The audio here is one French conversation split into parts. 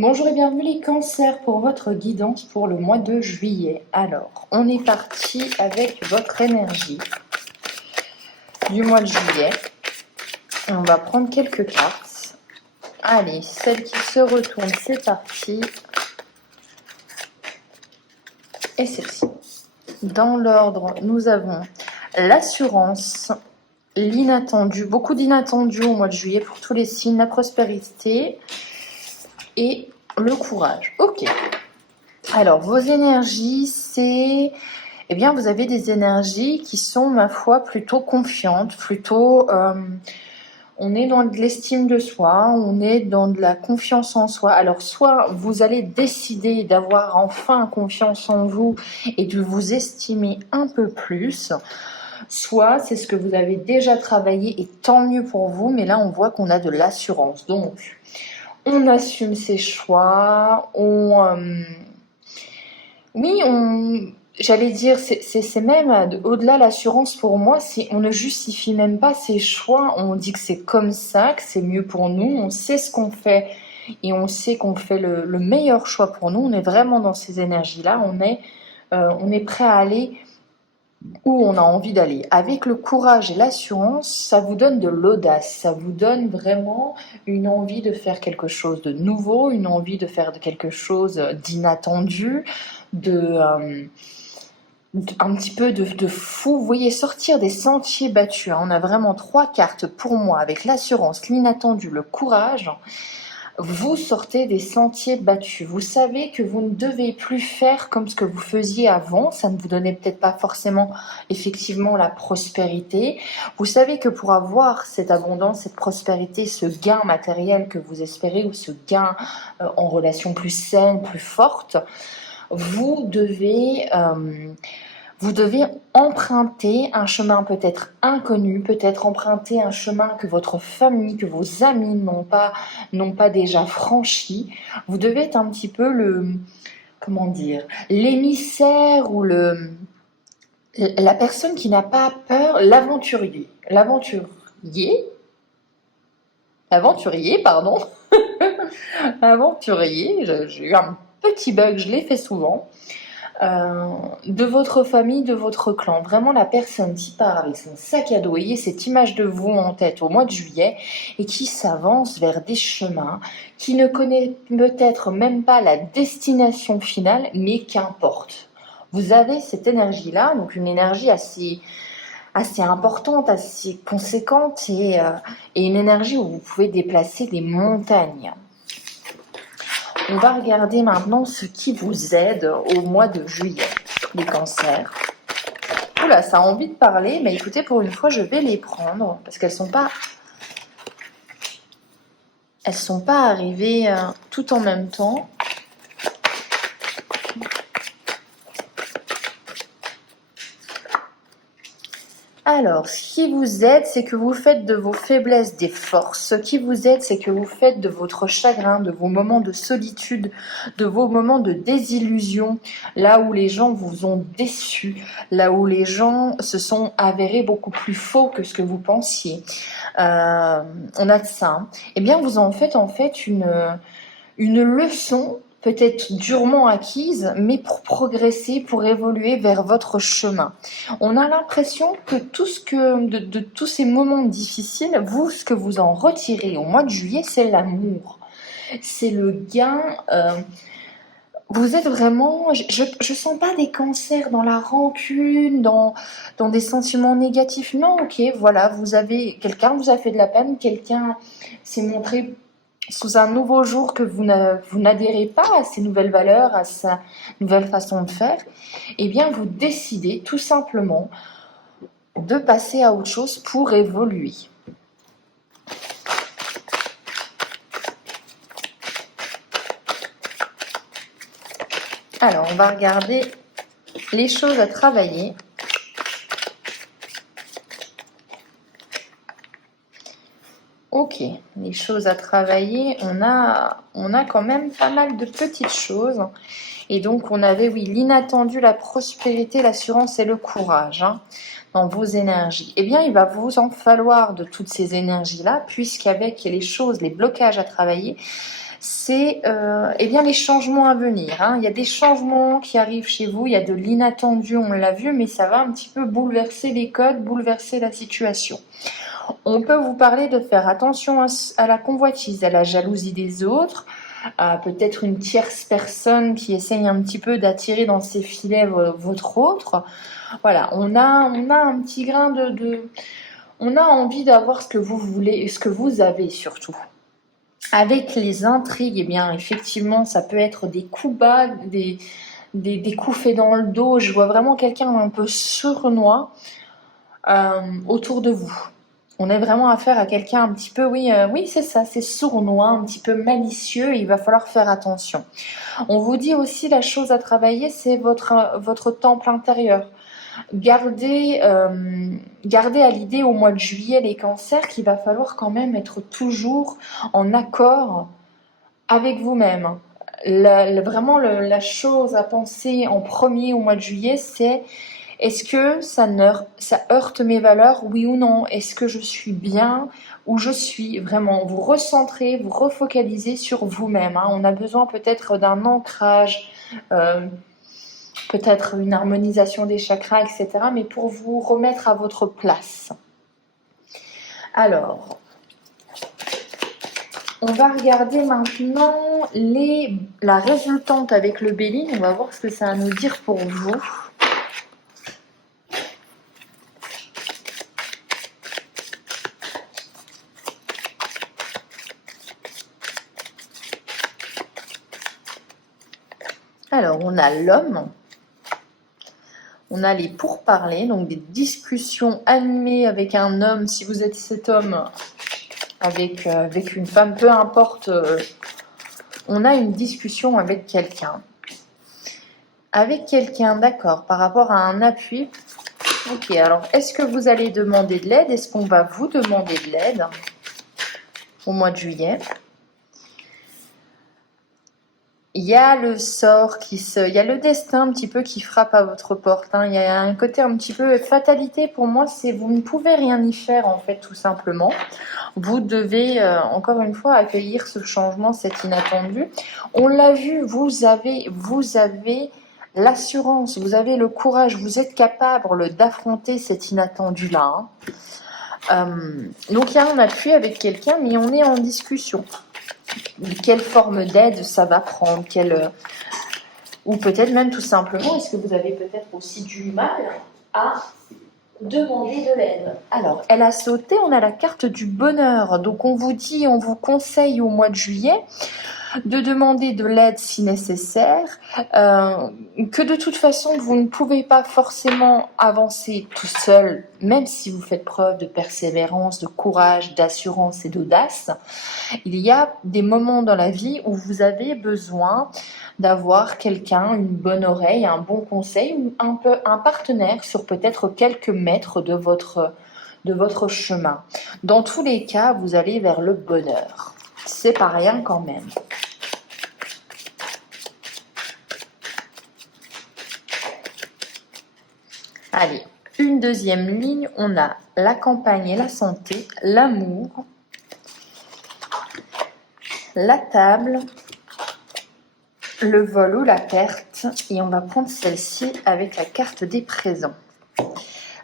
Bonjour et bienvenue les cancers pour votre guidance pour le mois de juillet. Alors, on est parti avec votre énergie du mois de juillet. Et on va prendre quelques cartes. Allez, celle qui se retourne, c'est parti. Et celle-ci. Dans l'ordre, nous avons l'assurance, l'inattendu, beaucoup d'inattendus au mois de juillet pour tous les signes, la prospérité et le courage. Ok. Alors, vos énergies, c'est... Eh bien, vous avez des énergies qui sont, ma foi, plutôt confiantes, plutôt... on est dans de l'estime de soi, on est dans de la confiance en soi. Alors, soit vous allez décider d'avoir enfin confiance en vous et de vous estimer un peu plus, soit c'est ce que vous avez déjà travaillé et tant mieux pour vous, mais là, on voit qu'on a de l'assurance. Donc, on assume ses choix, oui, j'allais dire, c'est même au-delà de l'assurance pour moi, on ne justifie même pas ses choix, on dit que c'est comme ça, que c'est mieux pour nous, on sait ce qu'on fait et on sait qu'on fait le meilleur choix pour nous, on est vraiment dans ces énergies-là, on est prêt à aller où on a envie d'aller. Avec le courage et l'assurance, ça vous donne de l'audace, ça vous donne vraiment une envie de faire quelque chose de nouveau, une envie de faire quelque chose d'inattendu, un petit peu de fou. Vous voyez, sortir des sentiers battus. On a vraiment 3 cartes pour moi avec l'assurance, l'inattendu, le courage. Vous sortez des sentiers battus. Vous savez que vous ne devez plus faire comme ce que vous faisiez avant. Ça ne vous donnait peut-être pas forcément effectivement la prospérité. Vous savez que pour avoir cette abondance, cette prospérité, ce gain matériel que vous espérez ou ce gain en relation plus saine, plus forte, vous devez emprunter un chemin peut-être inconnu, peut-être emprunter un chemin que votre famille, que vos amis n'ont pas déjà franchi. Vous devez être un petit peu l'émissaire ou la personne qui n'a pas peur, l'aventurier, pardon, l'aventurier, j'ai eu un petit bug, je l'ai fait souvent. De votre famille, de votre clan. Vraiment la personne qui part avec son sac à dos, ayez cette image de vous en tête au mois de juillet et qui s'avance vers des chemins, qui ne connaît peut-être même pas la destination finale, mais qu'importe. Vous avez cette énergie-là, donc une énergie assez importante, assez conséquente et une énergie où vous pouvez déplacer des montagnes. On va regarder maintenant ce qui vous aide au mois de juillet, les cancers. Oula, ça a envie de parler, mais écoutez, pour une fois, je vais les prendre parce qu'elles sont pas arrivées tout en même temps. Alors, ce qui vous aide, c'est que vous faites de vos faiblesses des forces. Ce qui vous aide, c'est que vous faites de votre chagrin, de vos moments de solitude, de vos moments de désillusion, là où les gens vous ont déçu, là où les gens se sont avérés beaucoup plus faux que ce que vous pensiez. On a de ça. Hein. Eh bien, vous en faites une leçon peut-être durement acquise, mais pour progresser, pour évoluer vers votre chemin. On a l'impression que de tous ces moments difficiles, vous, ce que vous en retirez au mois de juillet, c'est l'amour. C'est le gain. Vous êtes vraiment... Je sens pas des cancers dans la rancune, dans des sentiments négatifs. Non, ok, voilà, quelqu'un vous a fait de la peine, quelqu'un s'est montré sous un nouveau jour que vous n'adhérez pas à ses nouvelles valeurs, à sa nouvelle façon de faire, eh bien vous décidez tout simplement de passer à autre chose pour évoluer. Alors, on va regarder les choses à travailler. Ok, les choses à travailler, on a quand même pas mal de petites choses. Et donc, on avait, oui, l'inattendu, la prospérité, l'assurance et le courage dans vos énergies. Eh bien, il va vous en falloir de toutes ces énergies-là, puisqu'avec les choses, les blocages à travailler, c'est eh bien les changements à venir. Hein. Il y a des changements qui arrivent chez vous, il y a de l'inattendu, on l'a vu, mais ça va un petit peu bouleverser les codes, bouleverser la situation. On peut vous parler de faire attention à la convoitise, à la jalousie des autres, à peut-être une tierce personne qui essaye un petit peu d'attirer dans ses filets votre autre. Voilà, on a un petit grain on a envie d'avoir ce que vous voulez, ce que vous avez surtout. Avec les intrigues, eh bien, effectivement, ça peut être des coups bas, des coups faits dans le dos. Je vois vraiment quelqu'un un peu sournois autour de vous. On a vraiment affaire à quelqu'un un petit peu, oui, c'est ça, c'est sournois, un petit peu malicieux, et il va falloir faire attention. On vous dit aussi la chose à travailler, c'est votre temple intérieur. Gardez à l'idée au mois de juillet les cancers qu'il va falloir quand même être toujours en accord avec vous-même. Vraiment la chose à penser en premier au mois de juillet, c'est est-ce que ça heurte mes valeurs, oui ou non? Est-ce que je suis bien où je suis? Vraiment, vous recentrez, vous refocalisez sur vous-même. Hein. On a besoin peut-être d'un ancrage, peut-être une harmonisation des chakras, etc. Mais pour vous remettre à votre place. Alors, on va regarder maintenant la résultante avec le Béline. On va voir ce que ça a à nous dire pour vous. Alors, on a l'homme, on a les pourparlers, donc des discussions animées avec un homme, si vous êtes cet homme, avec une femme, peu importe, on a une discussion avec quelqu'un. Avec quelqu'un, d'accord, par rapport à un appui. Ok, alors, est-ce que vous allez demander de l'aide? Est-ce qu'on va vous demander de l'aide au mois de juillet? Il y a le sort il y a le destin un petit peu qui frappe à votre porte. Hein. Il y a un côté un petit peu fatalité pour moi, c'est vous ne pouvez rien y faire en fait tout simplement. Vous devez encore une fois accueillir ce changement, cet inattendu. On l'a vu, vous avez l'assurance, vous avez le courage, vous êtes capable d'affronter cet inattendu-là. Hein. Donc il y a un appui avec quelqu'un, mais on est en discussion. Quelle forme d'aide ça va prendre, ou peut-être même tout simplement, est-ce que vous avez peut-être aussi du mal à demander de l'aide? Alors, elle a sauté, on a la carte du bonheur, donc on vous conseille au mois de juillet de demander de l'aide si nécessaire, que de toute façon vous ne pouvez pas forcément avancer tout seul, même si vous faites preuve de persévérance, de courage, d'assurance et d'audace. Il y a des moments dans la vie où vous avez besoin d'avoir quelqu'un, une bonne oreille, un bon conseil ou un partenaire sur peut-être quelques mètres de votre chemin. Dans tous les cas, vous allez vers le bonheur. C'est pas rien quand même. Allez, une deuxième ligne, on a la campagne et la santé, l'amour, la table, le vol ou la perte, et on va prendre celle-ci avec la carte des présents.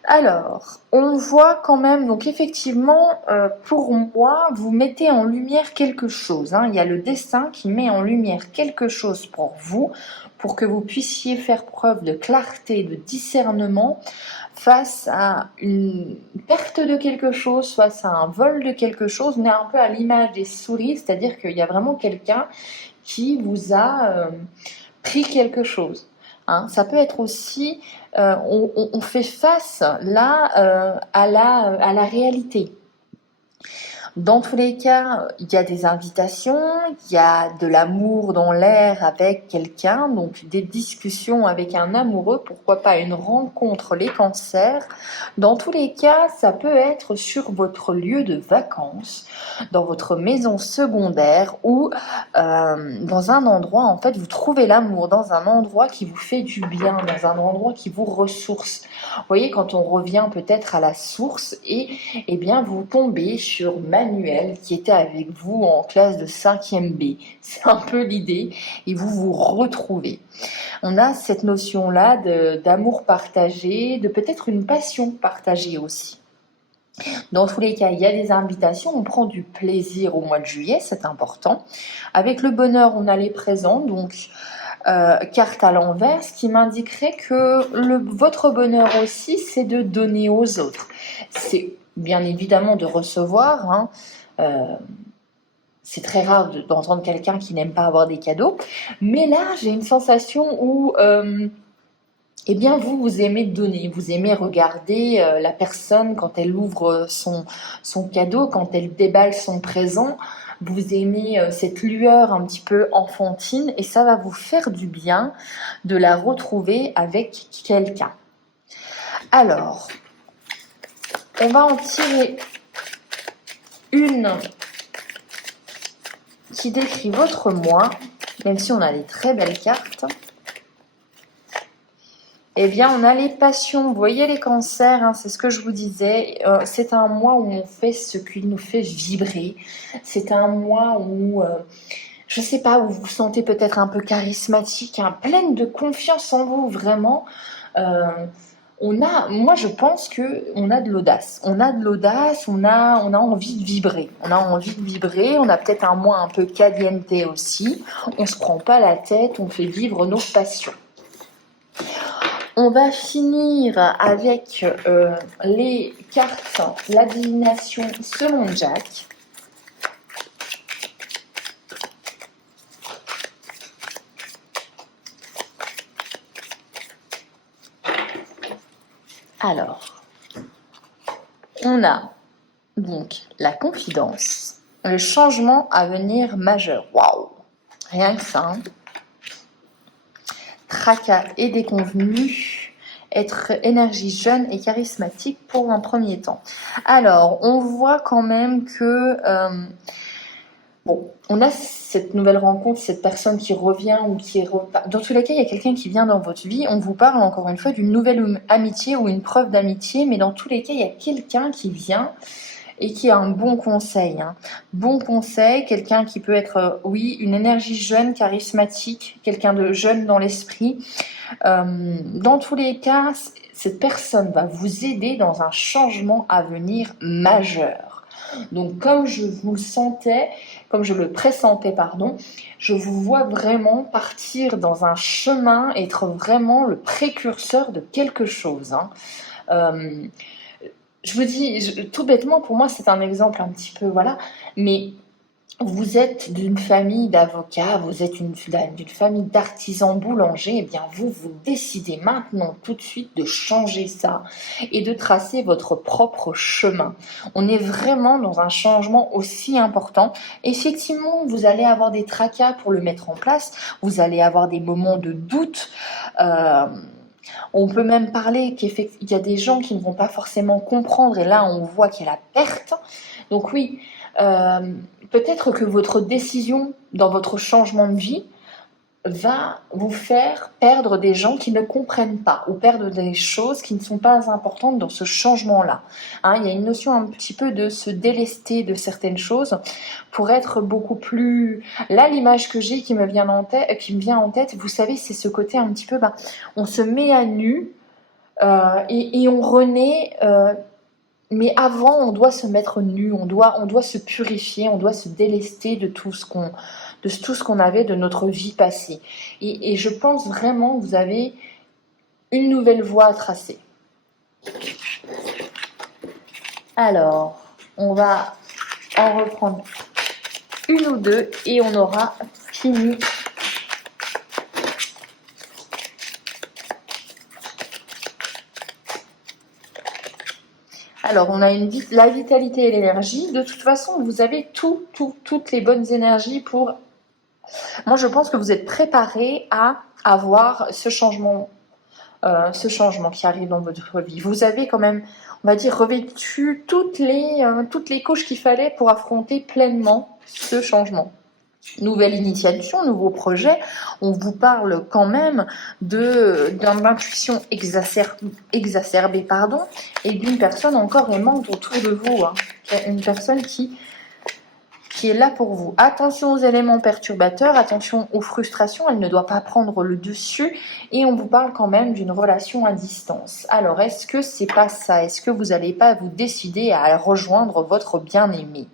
Alors, on voit quand même, donc effectivement, pour moi, vous mettez en lumière quelque chose. Hein. Il y a le destin qui met en lumière quelque chose pour vous, pour que vous puissiez faire preuve de clarté, de discernement face à une perte de quelque chose, face à un vol de quelque chose. On est un peu à l'image des souris, c'est-à-dire qu'il y a vraiment quelqu'un qui vous a pris quelque chose. Hein. Ça peut être aussi, on fait face là à la réalité. Dans tous les cas, il y a des invitations, il y a de l'amour dans l'air avec quelqu'un, donc des discussions avec un amoureux, pourquoi pas une rencontre, les cancers. Dans tous les cas, ça peut être sur votre lieu de vacances, dans votre maison secondaire ou dans un endroit, en fait, vous trouvez l'amour dans un endroit qui vous fait du bien, dans un endroit qui vous ressource. Vous voyez, quand on revient peut-être à la source et eh bien, vous tombez sur Manuel qui était avec vous en classe de 5e B. C'est un peu l'idée et vous vous retrouvez. On a cette notion-là d'amour partagé, de peut-être une passion partagée aussi. Dans tous les cas, il y a des invitations, on prend du plaisir au mois de juillet, c'est important. Avec le bonheur, on a les présents, donc carte à l'envers, ce qui m'indiquerait que votre bonheur aussi, c'est de donner aux autres. C'est bien évidemment de recevoir, hein, c'est très rare d'entendre quelqu'un qui n'aime pas avoir des cadeaux, mais là, j'ai une sensation où... eh bien, vous aimez donner, vous aimez regarder la personne quand elle ouvre son cadeau, quand elle déballe son présent. Vous aimez cette lueur un petit peu enfantine et ça va vous faire du bien de la retrouver avec quelqu'un. Alors, on va en tirer une qui décrit votre moi, même si on a des très belles cartes. Eh bien, on a les passions. Vous voyez les cancers, hein, c'est ce que je vous disais. C'est un mois où on fait ce qui nous fait vibrer. C'est un mois où, je ne sais pas, où vous vous sentez peut-être un peu charismatique, hein, pleine de confiance en vous, vraiment. Moi, je pense qu'on a de l'audace. On a de l'audace, on a envie de vibrer. On a envie de vibrer, on a peut-être un mois un peu caliente aussi. On ne se prend pas la tête, on fait vivre nos passions. On va finir avec les cartes, la divination selon Jack. Alors, on a donc la confidence, le changement à venir majeur. Waouh! Rien que ça. Hein. Tracas et déconvenus, être énergie jeune et charismatique pour un premier temps. Alors, on voit quand même que on a cette nouvelle rencontre, cette personne qui revient ou qui repart. Dans tous les cas, il y a quelqu'un qui vient dans votre vie. On vous parle encore une fois d'une nouvelle amitié ou une preuve d'amitié, mais dans tous les cas, il y a quelqu'un qui vient et qui a un bon conseil. Hein. Bon conseil, quelqu'un qui peut être, oui, une énergie jeune, charismatique, quelqu'un de jeune dans l'esprit. Dans tous les cas, cette personne va vous aider dans un changement à venir majeur. Donc, comme je le pressentais, pardon, je vous vois vraiment partir dans un chemin, être vraiment le précurseur de quelque chose. Hein. Je vous dis, tout bêtement, pour moi, c'est un exemple un petit peu, voilà, mais vous êtes d'une famille d'avocats, vous êtes d'une famille d'artisans boulangers, eh bien vous décidez maintenant tout de suite de changer ça et de tracer votre propre chemin. On est vraiment dans un changement aussi important. Effectivement, vous allez avoir des tracas pour le mettre en place, vous allez avoir des moments de doute. On peut même parler qu'il y a des gens qui ne vont pas forcément comprendre et là on voit qu'il y a la perte. Donc oui, peut-être que votre décision dans votre changement de vie va vous faire perdre des gens qui ne comprennent pas ou perdre des choses qui ne sont pas importantes dans ce changement-là. Hein, il y a une notion un petit peu de se délester de certaines choses pour être beaucoup plus... Là, l'image que j'ai qui me vient en tête, vous savez, c'est ce côté un petit peu... on se met à nu et on renaît... mais avant, on doit se mettre nu, on doit se purifier, on doit se délester de tout ce qu'on avait de notre vie passée. Et je pense vraiment que vous avez une nouvelle voie à tracer. Alors, on va en reprendre une ou deux et on aura fini. Alors, on a la vitalité et l'énergie. De toute façon, vous avez toutes les bonnes énergies pour... Moi, je pense que vous êtes préparés à avoir ce changement qui arrive dans votre vie. Vous avez quand même, on va dire, revêtu toutes les couches qu'il fallait pour affronter pleinement ce changement. Nouvelle initiation, nouveau projet, on vous parle quand même d'une intuition exacerbée, et d'une personne encore aimante autour de vous. Hein. Une personne qui qui est là pour vous. Attention aux éléments perturbateurs, attention aux frustrations, elle ne doit pas prendre le dessus et on vous parle quand même d'une relation à distance. Alors, est-ce que c'est pas ça? Est-ce que vous n'allez pas vous décider à rejoindre votre bien-aimé?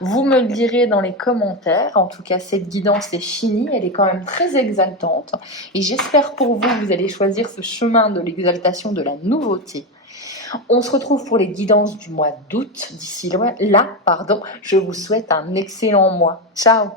Vous me le direz dans les commentaires. En tout cas, cette guidance est finie, elle est quand même très exaltante et j'espère pour vous que vous allez choisir ce chemin de l'exaltation, de la nouveauté. On se retrouve pour les guidances du mois d'août. D'ici là, je vous souhaite un excellent mois. Ciao!